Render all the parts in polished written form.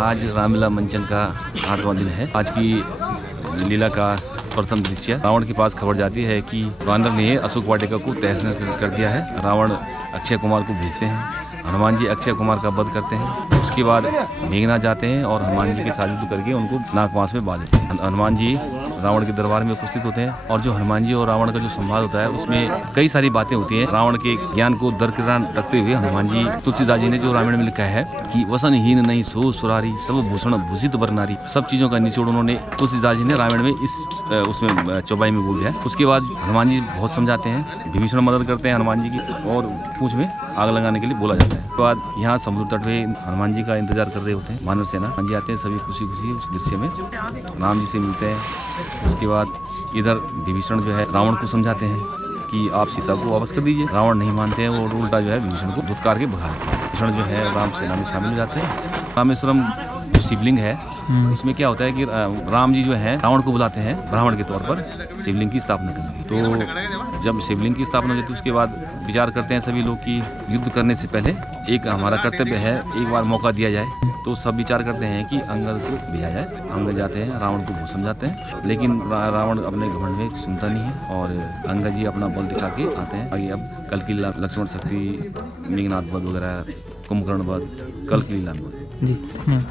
आज रामलीला मंचन का 8वां दिन है। आज की लीला का प्रथम दृश्य रावण के पास खबर जाती है कि वानर ने अशोक वाटिका को तहस नहस कर दिया है। रावण अक्षय कुमार को भेजते हैं। हनुमान जी अक्षय कुमार का वध करते हैं। उसके बाद मेघनाथ जाते हैं और हनुमान जी के साथ युद्ध करके उनको नागपाश में बांध देते हैं। हनुमान जी रावण के दरबार में उपस्थित होते हैं और जो हनुमान जी और रावण का जो संवाद होता है उसमें कई सारी बातें होती हैं। रावण के ज्ञान को दरकिरार रखते हुए हनुमान जी, तुलसीदास जी ने जो रामायण में लिखा है कि वसनहीन नहीं सो सुरारी सब भूषण भूषित बरनारी, सब चीजों का निचोड़ उन्होंने तुलसीदास जी ने रामायण में इस उसमें चौपाई में बोल दिया है। उसके बाद हनुमान जी बहुत समझाते हैं, विभीषण मदद करते हैं हनुमान जी की और पूंछ में आग लगाने के लिए बोला जाता है। उसके बाद यहाँ समुद्र तट पे हनुमान जी का इंतजार कर रहे होते हैं वानर सेना। हनुमान जी आते हैं, सभी खुशी खुशी उस दृश्य में राम जी से मिलते हैं। उसके बाद इधर विभीषण जो है रावण को समझाते हैं कि आप सीता को वापस कर दीजिए। रावण नहीं मानते हैं, वो उल्टा जो है विभीषण को धुतकार के भगा देते हैं। विभीषण जो है राम सेना में शामिल हो जाते हैं। रामेश्वरम जो शिवलिंग है उसमें क्या होता है कि राम जी जो है रावण को बुलाते हैं ब्राह्मण के तौर पर शिवलिंग की स्थापना करने। तो जब शिवलिंग की स्थापना होती है उसके बाद विचार करते हैं सभी लोग कि युद्ध करने से पहले एक हमारा कर्तव्य है, एक बार मौका दिया जाए। तो सब विचार करते हैं कि अंगद को भेजा जाए। अंगद जाते हैं, रावण को बहुत समझाते हैं, लेकिन रावण अपने घमंड में सुनता नहीं है और अंगद जी अपना बल दिखा के आते हैं। आगे अब कल की लक्ष्मण शक्ति, मेघनाथ वध वगैरह, कुंभकर्ण वध कल की लीला में।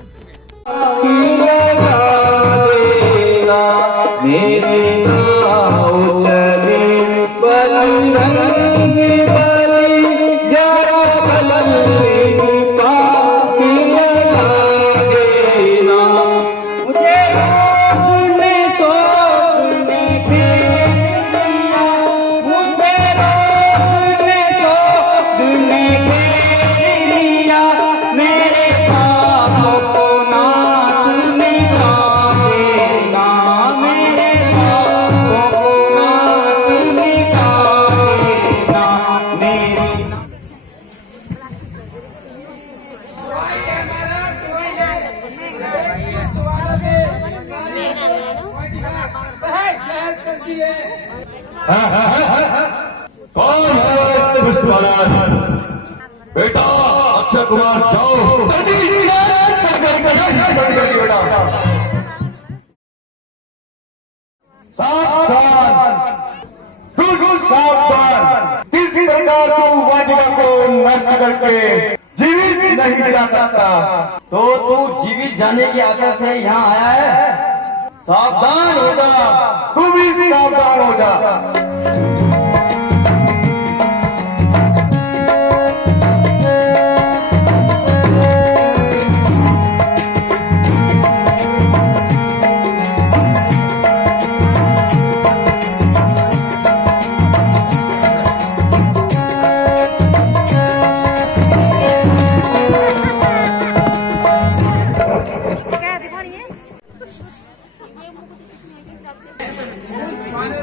बेटा अक्षय कुमार जाओ। सावधान, किसी प्रकार तू वाटिका को नष्ट करके जीवित नहीं जा सकता। तो तू जीवित जाने की आदत से यहाँ आया है? सावधान हो जा, तू भी सावधान हो जा।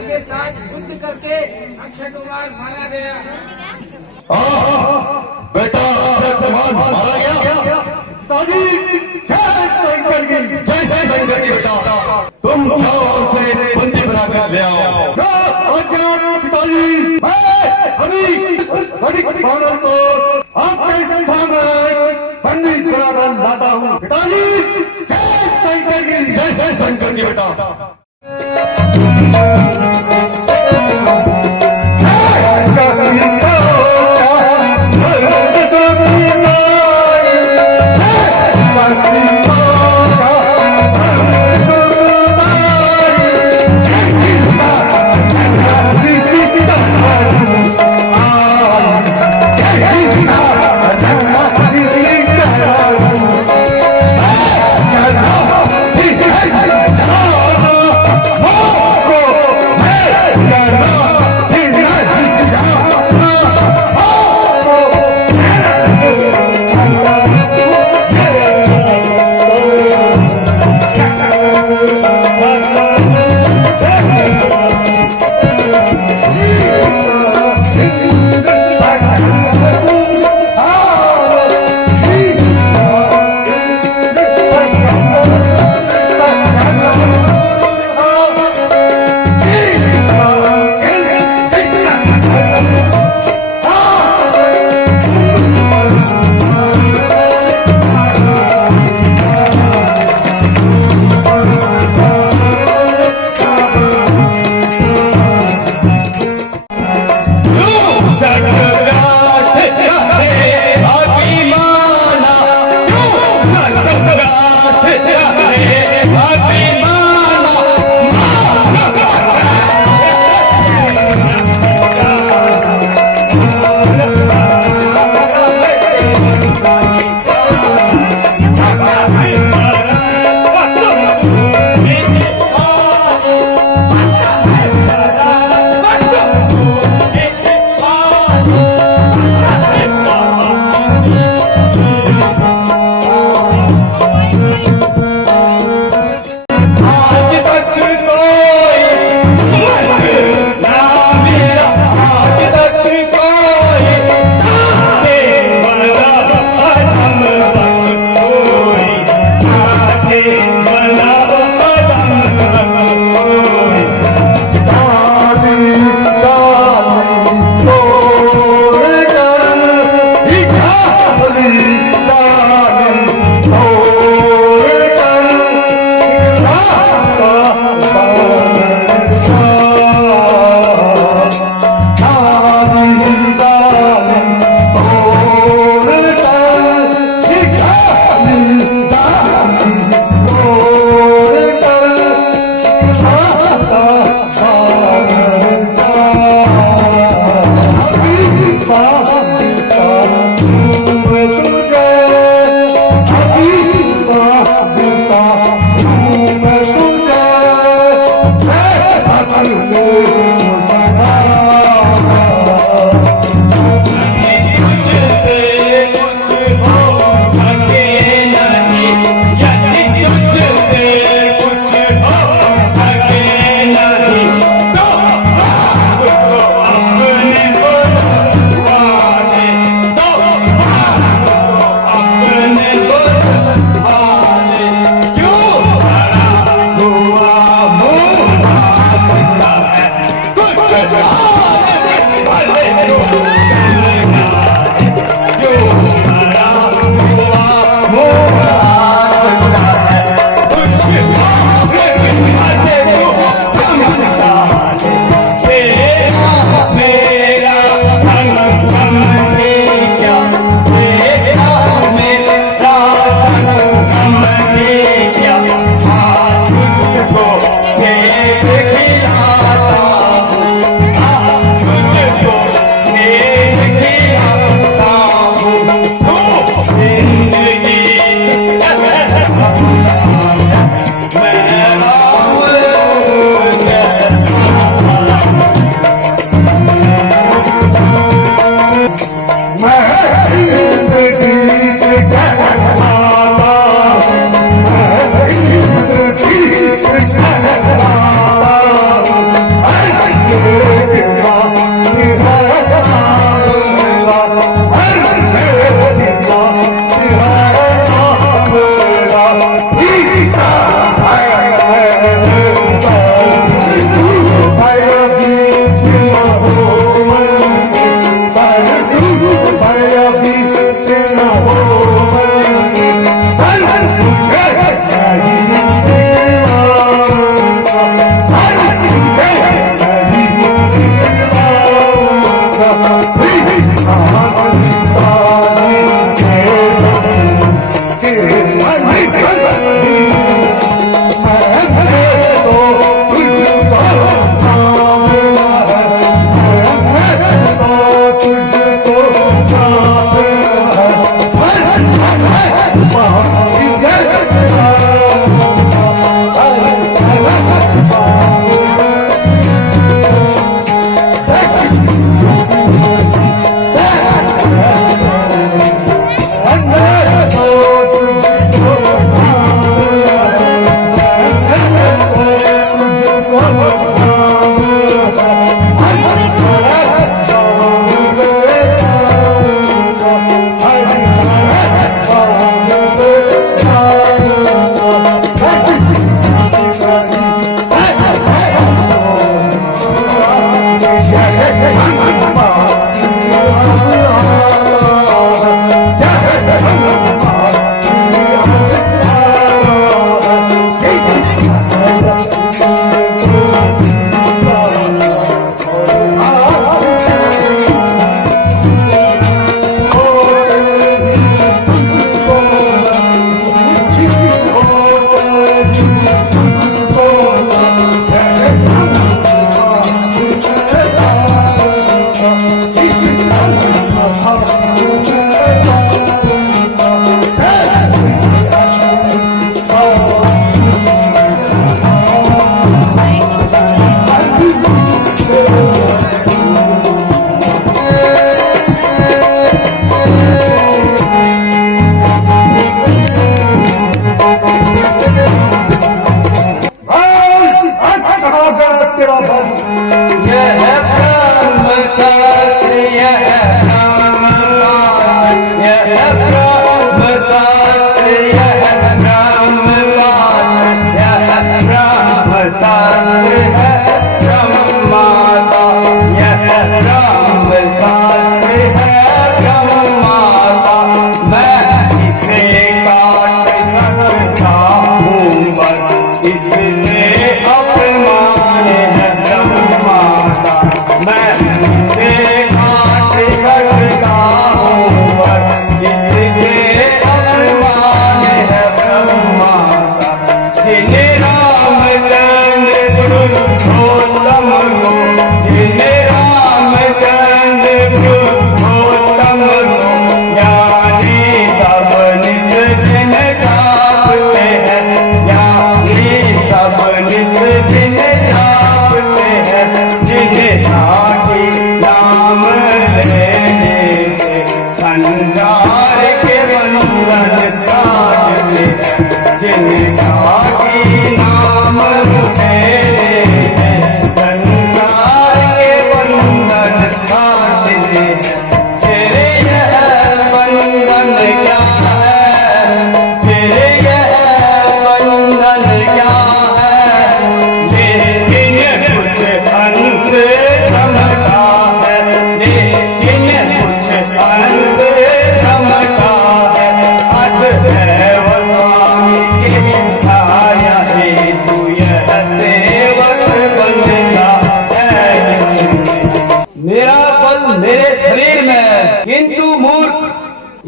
के साथ युद्ध करके अक्षय कुमार मारा गया। बेटा अक्षय कुमार मारा गया। ताजी जय शंकर की, जय शंकर की। बेटा तुम जाओ और उसे बंदी बना कर ले आओ। पिताजी, मैं अभी बड़ी वानर को आपके सामने बंदी बनाकर लाता हूँ। पिताजी जय शंकर की, जय शंकर की। बेटा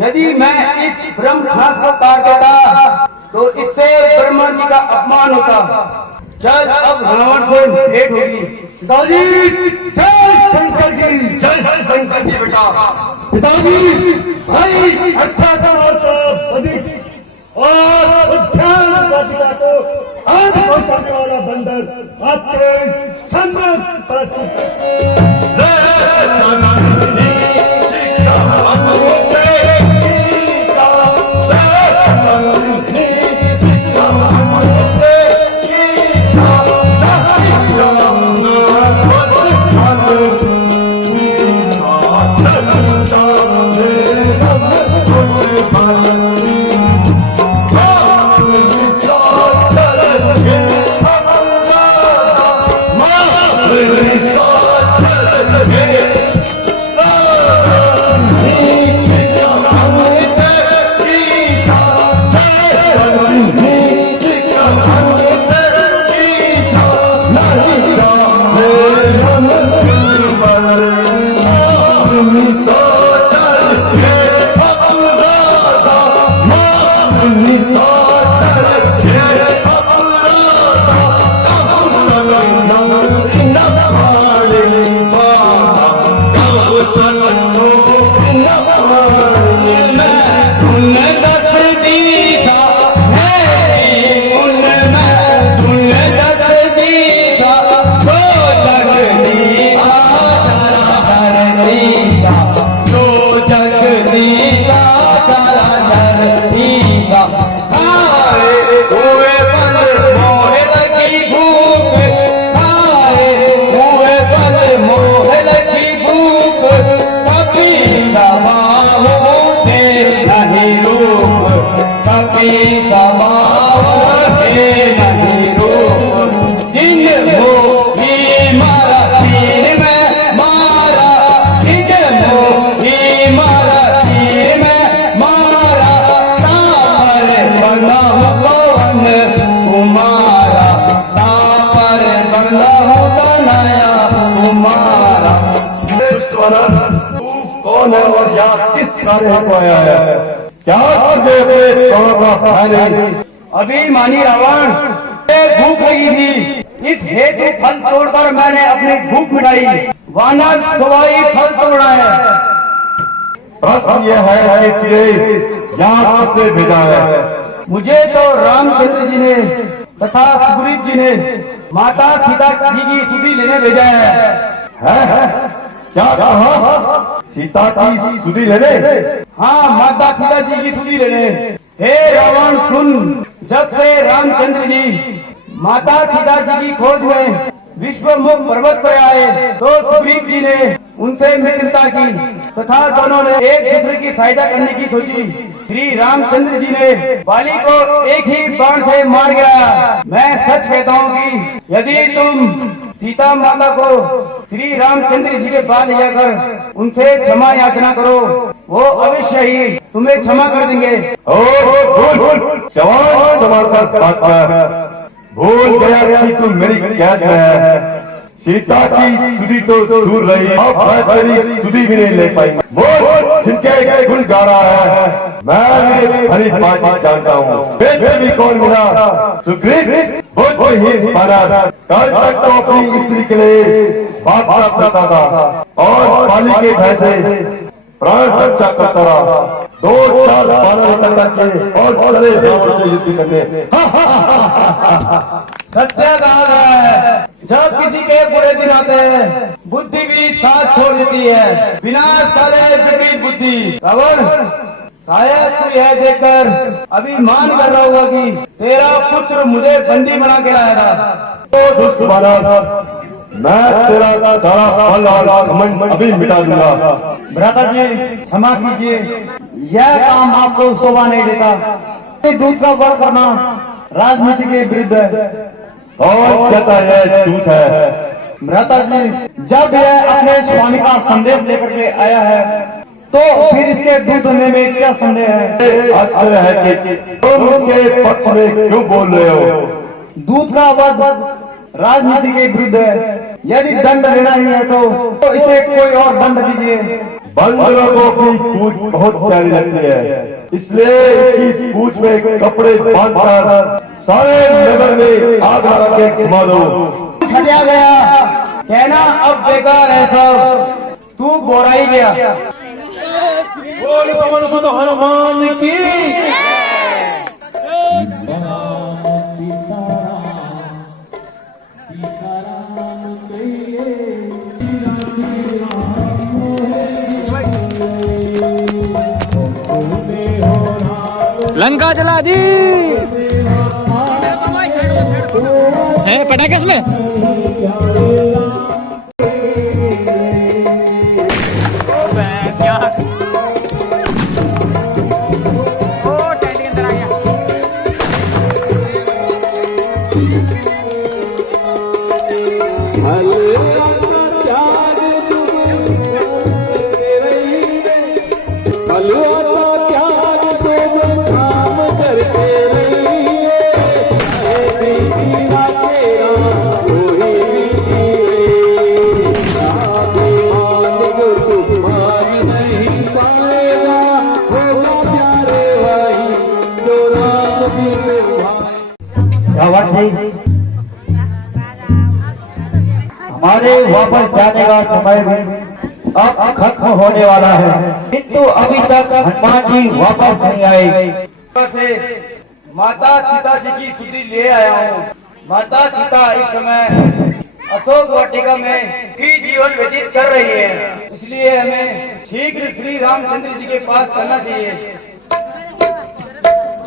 यदि मैं इस ब्रह्म ध्वज को काट देता तो इससे ब्रह्मा जी का अपमान होता। चल अब रावण से भेंट होगी। पिताजी जय शंकर की, जय शंकर की बेटा। पिताजी भाई अच्छा तो अधिक और उद्यान वाटिका को आज पहुंचाने वाला बंदर आपके सम्मत प्रस्तुत हुए पल मोह लगी भूख, हुए पल मोह लगी भूख, कभी समाओ थे नहीं रूप, कभी समाओ थे नहीं रूप, जिन हो ही मारा तीर में मारा, जिन हो ही मारा तीर में मारा, तापर बना कौन कुमारा, तापर बना बनाया कुमारा। तू कौन है और यहाँ किस कार्य को आया है? क्या तुझे अपने प्राणों का ख्याल है? अभिमानी रावण, भूख लगी थी, इस हेतु फल तोड़कर मैंने अपनी भूख मिटाई। वानर सवाई फल तोड़ा है। प्रश्न यह है कि तुझे यहाँ किसने भेजा है? मुझे तो रामचंद्र जी ने तथा सुग्रीव जी ने माता सीता जी की सुधि लेने भेजा है। क्या कहा? सीता की सुधि लेने? हाँ, माता सीता जी की सुधि लेने। हे रावण सुन, जब से रामचंद्र जी माता सीता जी की खोज में विश्वमुख पर्वत पर आए तो सुग्रीव जी ने उनसे मित्रता की तथा दोनों ने एक दूसरे की सहायता करने की सोची। श्री रामचंद्र जी ने बाली को एक ही बाण से मार गिराया। मैं सच कहता हूँ कि यदि तुम सीता माता को श्री रामचंद्र जी के पास ले जाकर उनसे क्षमा याचना करो, वो अवश्य ही तुम्हें क्षमा कर देंगे। जवान संभालकर बात कर। भूल गया कि तुम मेरी कैद में है। सीता की सुधि तो दूर रही, अब मैं तेरी सुधि भी नहीं ले पाई। बोल, जिनके गुण गा रहा है, मैं भली बात जानता हूँ। फिर भी कौन मिला? सुग्रीव बहुत ही मारा। कल तक तो अपनी स्त्री के लिए बात करता था और बाली के भय से प्राण रक्षा करता रहा। 2-4 बानर करके और चले रावण से युद्ध करने। सत्य कहा गया है, जब किसी के बुरे दिन आते हैं बुद्धि भी साथ छोड़ देती है। विनाश करे विपरीत बुद्धि। रावण, शायद तू यह देखकर अभिमान कर रहा होगा कि तेरा पुत्र मुझे बंदी बना के लाया था। तो दुष्ट बानर, मैं तेरा सारा फल और घमंड अभी मिटा दूंगा। भ्राता जी क्षमा कीजिए, यह काम आपको शोभा नहीं देता। दूध का वध करना राजनीति के विरुद्ध है। और कहता है झूठ है। भ्राता जी, जब यह अपने स्वामी का संदेश लेकर के आया है तो फिर इसके दूध होने में क्या संदेह है? आश्चर्य है कि तुम उसके पक्ष में क्यों बोल रहे हो? दूध का वध राजनीति के विरुद्ध है। यदि दंड लेना ही है तो इसे कोई और दंड दीजिए। बंदरों को अपनी पूंछ बहुत प्यारी लगती है, इसलिए इसकी पूंछ में कपड़े बांधकर सारे नगर में आग लगा के घुमा दो। छटिया गया, कहना अब बेकार है सब, तू बोरा ही गया। बोल पवन सुत हनुमान की। लंका जला दी है पटाखे इसमें। हमारे वापस जाने का समय भी अब खत्म होने वाला है, किंतु अभी तक हनुमान जी वापस नहीं आए। से माता सीता जी की सुधि ले आया हूँ। माता सीता इस समय अशोक वाटिका में ही जीवन व्यतीत कर रही है, इसलिए हमें शीघ्र श्री रामचंद्र जी के पास चलना चाहिए।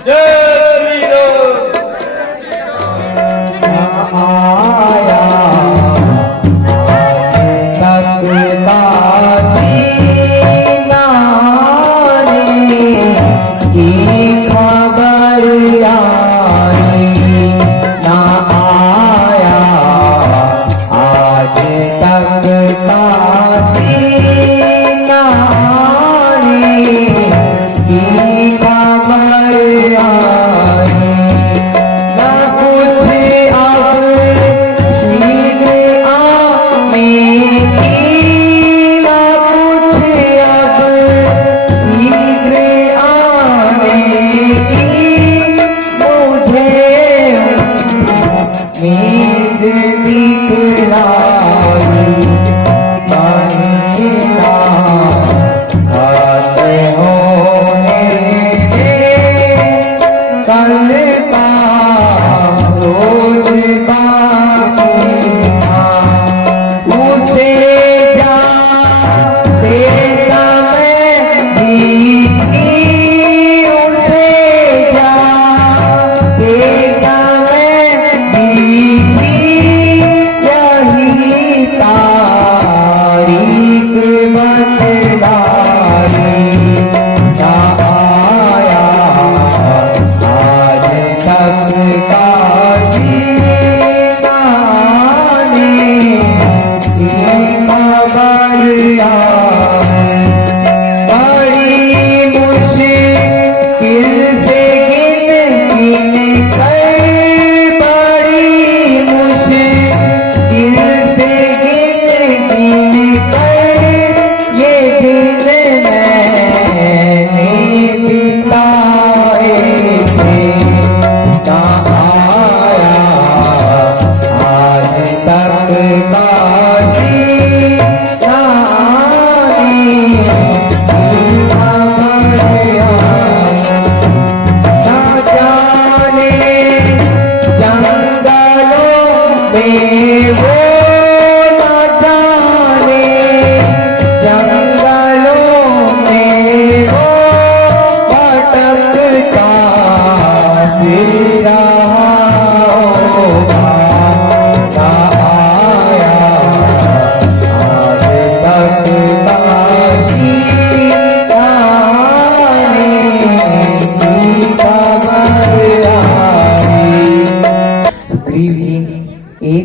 जय श्री राम। आया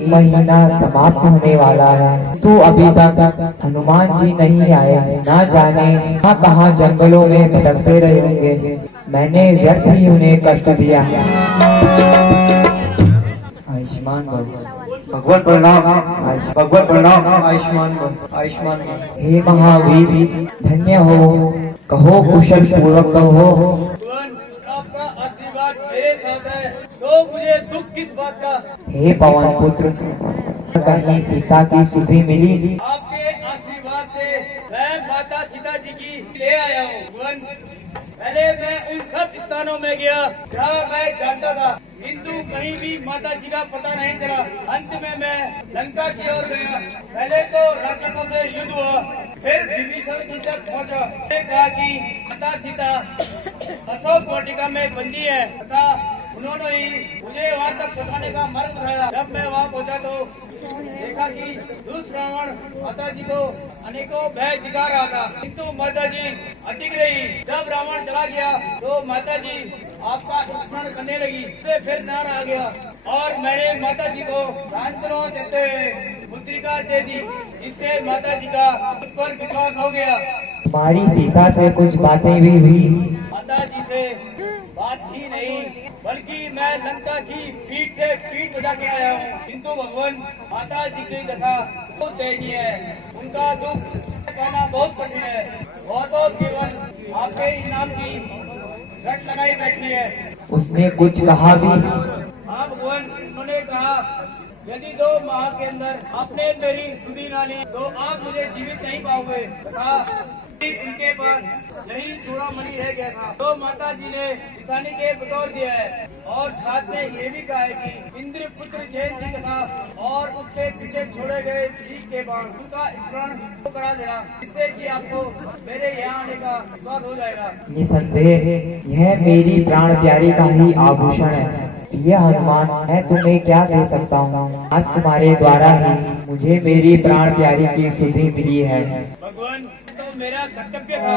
महीना समाप्त होने वाला है तो अभी तक हनुमान जी नहीं आए। ना जाने कहाँ जंगलों में भटकते रहे होंगे। मैंने व्यर्थ ही उन्हें कष्ट दिया। आयुष्मान भगवत प्रणाम, भगवत प्रणाम। आयुष्मान आयुष्मान। हे महावीर धन्य हो, कहो कुशल पूर्वक कहो। आपका आशीर्वाद मेरे साथ है तो मुझे दुख किस बात का। हे पवन पुत्र, कहीं सीता की सुधि मिली? आपके आशीर्वाद से मैं माता सीता जी की ले आया हूँ। पहले मैं उन सब स्थानों में गया जहाँ मैं जानता था, किंतु कहीं भी माता जी का पता नहीं चला। अंत में मैं लंका की ओर गया। पहले तो राक्षसों से युद्ध हुआ, फिर विभीषण जी तक पहुँचा। मैंने कहा कि माता सीता अशोक वाटिका में बंदी है तथा उन्होंने ही मुझे वहाँ तक पहुँचाने का मार्ग बताया। जब मैं वहाँ पहुँचा तो देखा कि दुष्ट रावण माता जी को अनेकों भय दिखा रहा था, किंतु माता जी अटक रही। जब रावण चला गया तो माता जी आपका स्मरण करने लगी, से फिर नार आ गया और मैंने माता जी को लांछनों देते हुए मुद्रिका दे दी, जिससे माता जी का मुझ पर विश्वास हो गया। हमारी सीता से कुछ बातें भी हुई? माता जी से बात ही नहीं, बल्कि मैं लंका की पीठ से पीठ बजा के आया हूँ। किंतु भगवान माता जी की दशा बहुत दयनीय है। उनका दुख कहना बहुत कठिन है। वो तो केवल आपके इनाम की रट लगाई बैठी है। उसने कुछ कहा भी? हाँ भगवान, उन्होंने कहा यदि 2 माह के अंदर आपने मेरी सुधि ना ली तो आप मुझे जीवित नहीं पाओगे तथा उनके पास यही चूड़ामणि रह गया था, तो माता जी ने निशानी के बतौर दिया है। और साथ में ये भी कहा है कि इंद्र पुत्र जैन जी के साथ और उसके पीछे छोड़े गए सीख के बाण उनका स्मरण करा देना, जिससे कि आपको मेरे यहाँ आने का स्वाद हो जाएगा। निसंदेह यह मेरी प्राण प्यारी का ही आभूषण है। यह हनुमान, मैं तुम्हें क्या कह सकता हूँ। आज तुम्हारे द्वारा ही मुझे मेरी प्राण प्यारी की सुधि मिली है। भगवान, तो मेरा कर्तव्य था।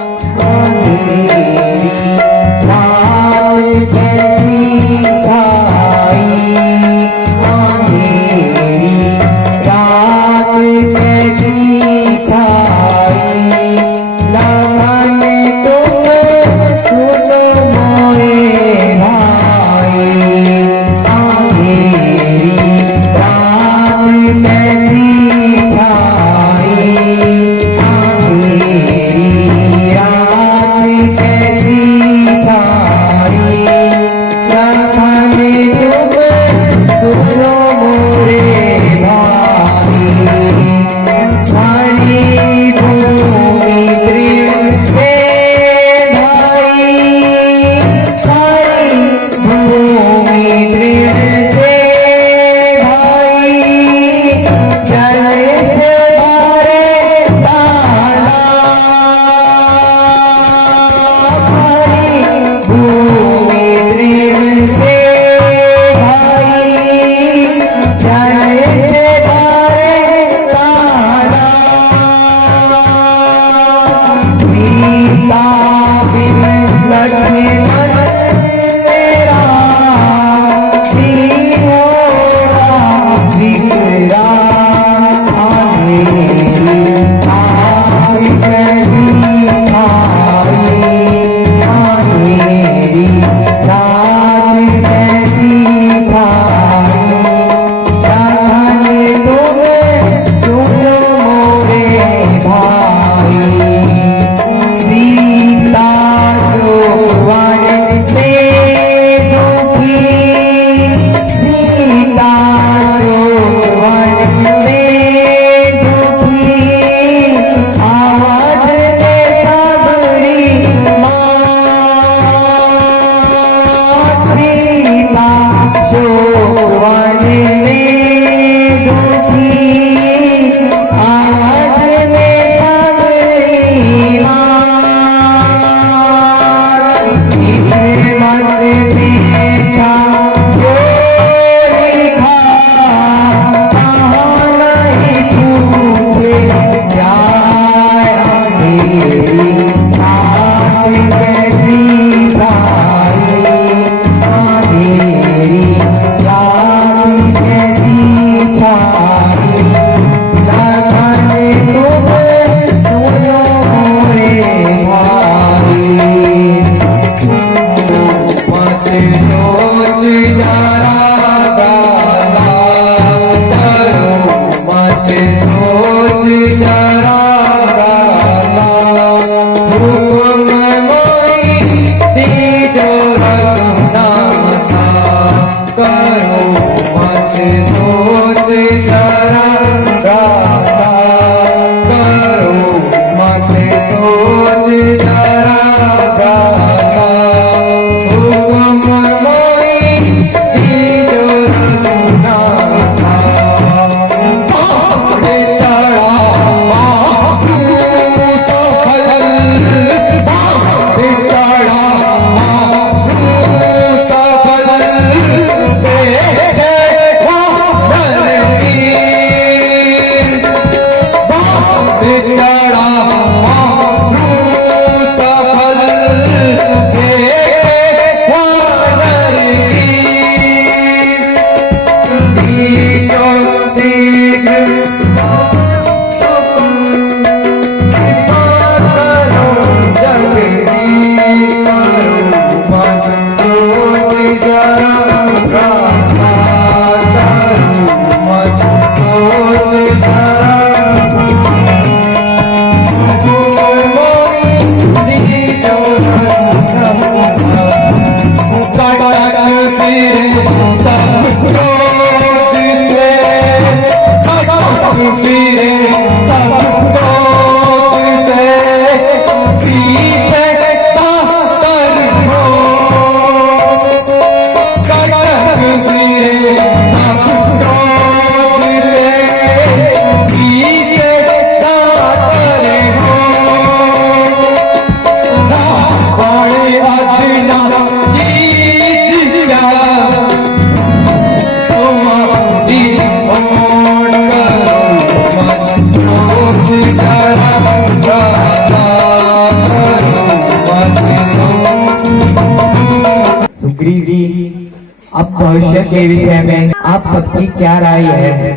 भविष्य के विषय में आप सबकी क्या राय है?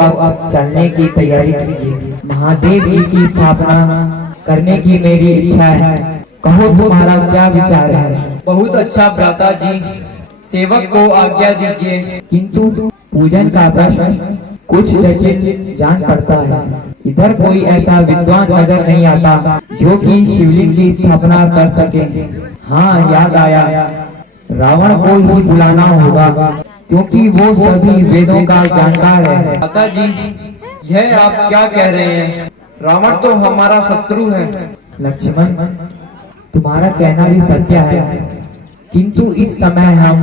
अब चलने की तैयारी कीजिए। महादेव जी की स्थापना करने की मेरी इच्छा है। कहो तुम्हारा क्या विचार है? बहुत अच्छा भ्राता जी, सेवक को आज्ञा दीजिए। किंतु पूजन का प्रश्न कुछ जटिल जान पड़ता है। इधर कोई ऐसा विद्वान नजर नहीं आता जो कि शिवलिंग की स्थापना कर सके। हाँ, याद आया, रावण को ही बुलाना होगा क्योंकि वो सभी वेदों का जानकार है। भ्राता जी, यह आप क्या कह रहे हैं? रावण तो हमारा शत्रु है। लक्ष्मण, तुम्हारा कहना भी सत्य है, किंतु इस समय हम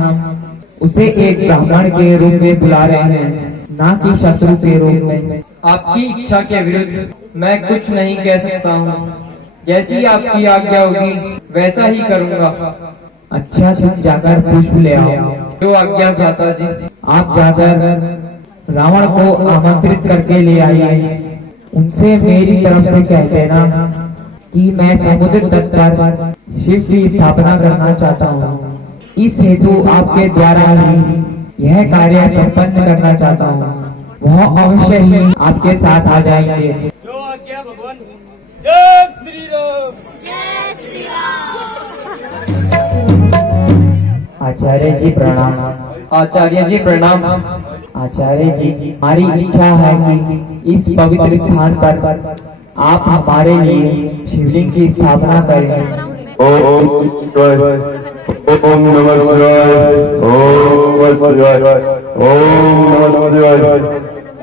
उसे एक ब्राह्मण के रूप में बुला रहे हैं, ना कि शत्रु के रूप में। आपकी इच्छा के विरुद्ध मैं कुछ नहीं कह सकता हूँ। जैसी आपकी आज्ञा होगी वैसा ही करूँगा। अच्छा, तुम जाकर पुष्प ले आओ। जो आज्ञा भ्राता जी। आप जाकर रावण को आमंत्रित करके ले आइए। उनसे मेरी तरफ से कह देना कि मैं समुद्र तट पर शिव की स्थापना करना चाहता हूँ। इस हेतु आपके द्वारा ही यह कार्य संपन्न करना चाहता हूँ। वह अवश्य ही आपके साथ आ जाएंगे। जो आज्ञा भगवान। जय श्री राम। आचार्य जी प्रणाम। आचार्य जी प्रणाम। आचार्य जी, हमारी इच्छा है कि इस पवित्र स्थान पर आप हमारे लिए शिवलिंग की स्थापना करें। ओम शिवाय, ओम नमः शिवाय, ओम नमः शिवाय, ओम नमः शिवाय,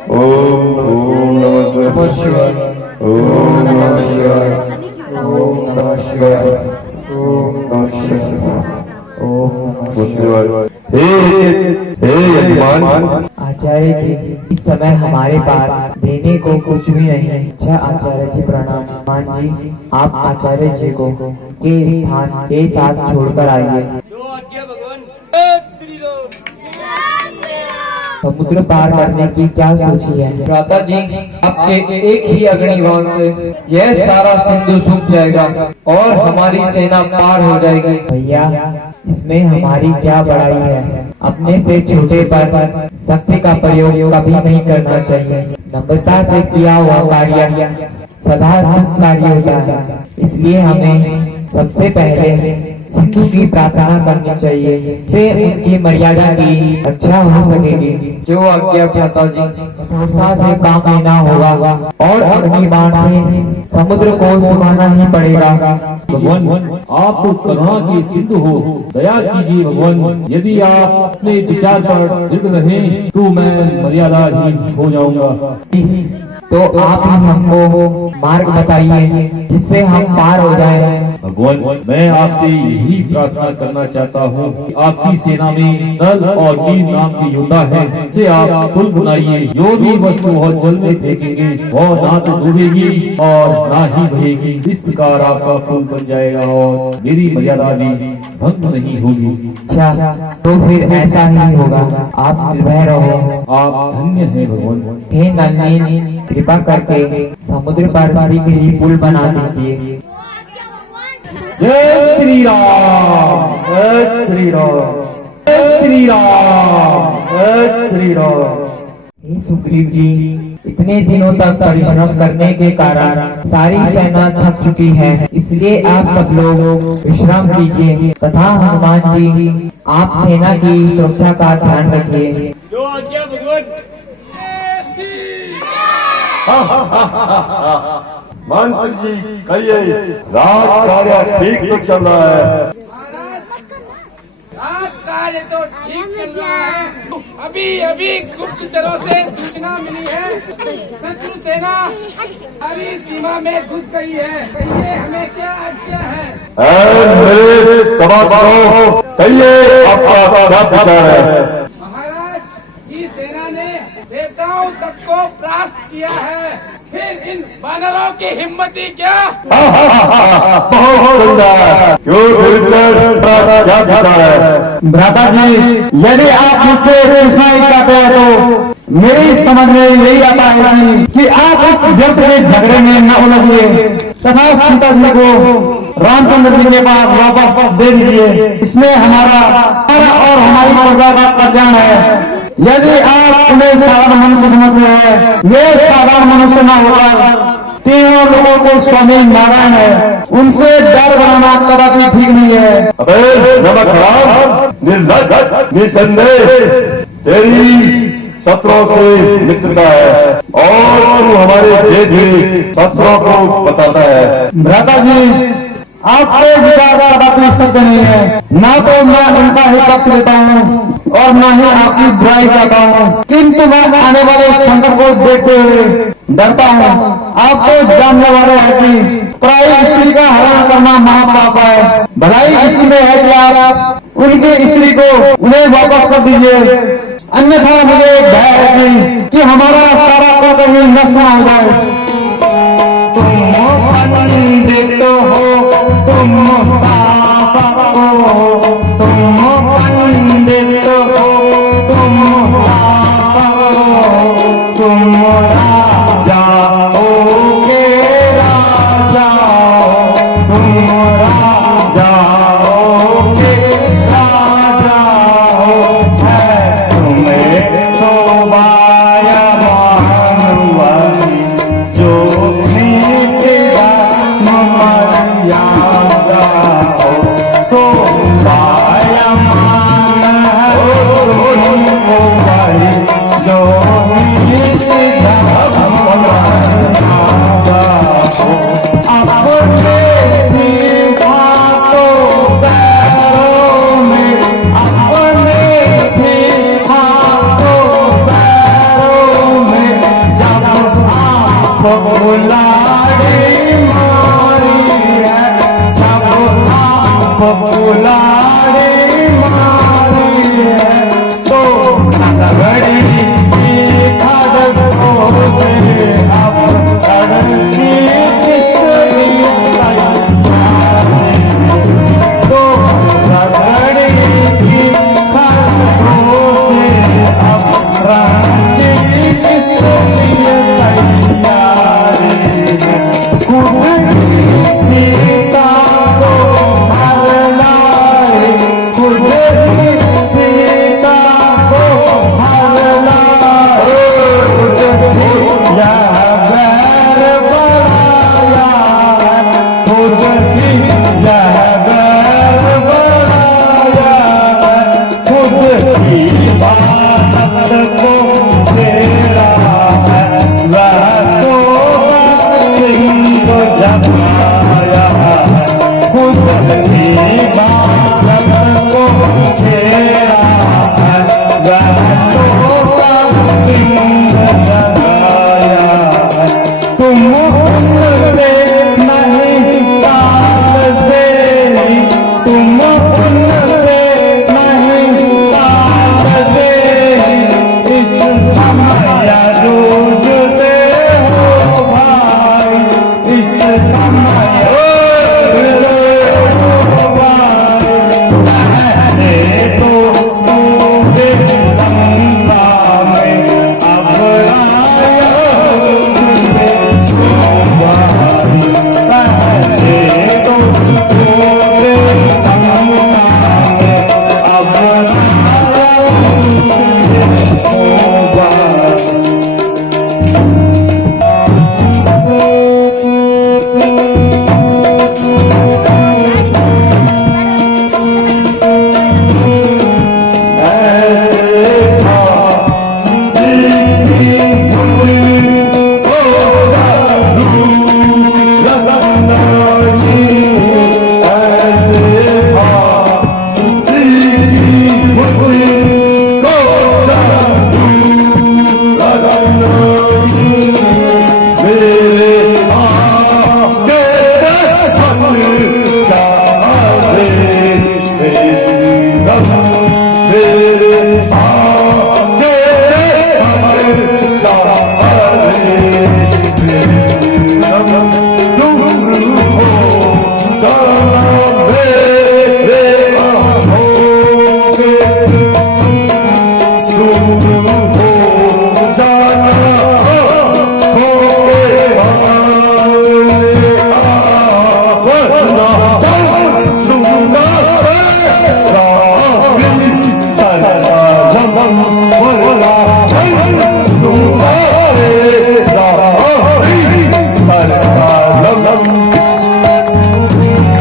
ओम नमः शिवाय, ओम नमः शिवाय, ओम नमः शिवाय, ओम नमः शिवाय, ओम नमः शिवाय। हे यजमान। आचार्य जी, इस समय हमारे पास देने को कुछ भी नहीं है। अच्छा आचार्य जी प्रणाम। मान जी, आप आचार्य जी को के स्थान के साथ छोड़कर आइए। जो आज्ञा भगवान। जय श्री राम। समुद्र पार करने की क्या सोची है? भ्राता जी, आपके एक ही अग्निबाण से यह सारा सिंधु सूख जाएगा और हमारी सेना पार हो जाएगी। भैया, इसमें हमारी क्या बड़ाई है? अपने से छोटे पर शक्ति का प्रयोग कभी नहीं करना चाहिए। नम्रता से किया हुआ कार्य सदा सुखकारी होता है। इसलिए हमें सबसे पहले सिंधु की प्रार्थना करनी चाहिए, से उनकी मर्यादा की रक्षा हो सकेगी। जो आज्ञा भ्राता जी। कठोरता से काम लेना होगा और अग्निबाण से समुद्र को सुखाना ही पड़ेगा। भगवान, आप तो करुणा के सिंधु हो, दया कीजिए भगवान। यदि आप अपने विचार पर दृढ़ रहें तो मैं मर्यादा ही हो जाऊंगा। तो आप ही हमको मार्ग बताइए जिससे हम पार हो जाए। भगवान, मैं आपसे यही प्रार्थना करना चाहता हूँ कि आपकी सेना में नल और नील नाम के योद्धा है, से आप पुल बनाइए। जो भी वस्तु और जल में फेंकेंगे वह ना तो डूबेगी और ना ही बहेगी। इस प्रकार आपका पुल बन जाएगा और मेरी मर्यादा भी भंग नहीं होगी। अच्छा, तो फिर ऐसा ही होगा। आप निर्भय रहो। आप धन्य हैं भगवान। हे नंदिनी, कृपा करके समुद्र पर शीघ्र ही पुल बना दीजिए। जय श्री राम, जय श्री राम, जय श्री राम, जय श्री राम। हे सुग्रीव जी, इतने दिनों तक परिश्रम करने के कारण सारी सेना थक चुकी है, इसलिए आप सब लोग विश्राम कीजिए तथा हनुमान जी आप सेना की सुरक्षा का ध्यान रखिए। जो आज्ञा भगवान। मंत्री जी कहिए, राज कार्य ठीक तो चल रहा है। राज कार्य तो ठीक चल रहा है। अभी अभी गुप्तचरों से सूचना मिली है, शत्रु सेना हमारी सीमा में घुस गई है। कहिए हमें क्या आज्ञा है? मेरे सभासदों, कहिए आपका क्या विचार है? महाराज, की सेना ने देवताओं तक को परास्त किया है, फिर इन वानरों की हिम्मती क्या? बहुत सुंदर। क्यों क्या विचार है? भ्राता जी, यदि आप मुझसे पूछना ही चाहते हैं तो मेरी समझ में यही आता है कि आप उस व्यक्ति के झगड़े में न उलझिए तथा सीता जी को रामचंद्र जी के पास वापस दे दीजिए। इसमें हमारा और हमारी प्रजा का कल्याण है। यदि आप उन्हें साधारण मनुष्य समझते हैं, वे साधारण मनुष्य न होकर तीनों लोगों के स्वामी नारायण है, उनसे डर बनाना कदापि ठीक नहीं है। अबे नमक हराम, निर्लज्ज, निसंदेह तेरी शत्रुओं से मित्रता है और तू हमारे देश के शत्रुओं को बताता है। भ्राता जी, आपके विचार कदापि सत्य नहीं है। ना तो मैं उनका ही पक्ष लेता हूँ और ना ही आपकी बुराई चाहता हूँ, किंतु मैं आने वाले संकट को देखते हुए डरता हूँ। आप तो जानने वाले हैं कि पराई स्त्री का हरण करना महापाप है। भलाई इसमें है कि आप उनकी स्त्री को उन्हें वापस कर दीजिए, अन्यथा मुझे भय है कि हमारा सारा को कहीं नष्ट न हो जाए। पंडित हो तुम पापा हो, तुम पंडित हो तुम पापा हो, तुम राजा हो के राजा हो, तुम राजा हो के राजा हो, है तुम्हें शोभाया मानवाई जो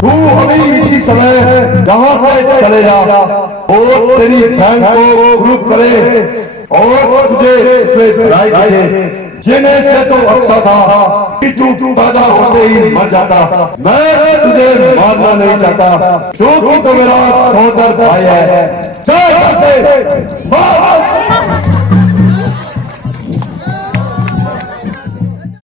तू अभी इसी समय यहाँ से चले जा और तेरी बहन को ग्रुप करे और तुझे उसमें राय दे जिन्हें से तो अच्छा था कि तू पैदा होते ही मर जाता। मैं तुझे मारना नहीं चाहता क्योंकि तो मेरा सहोदर भाई है। चल से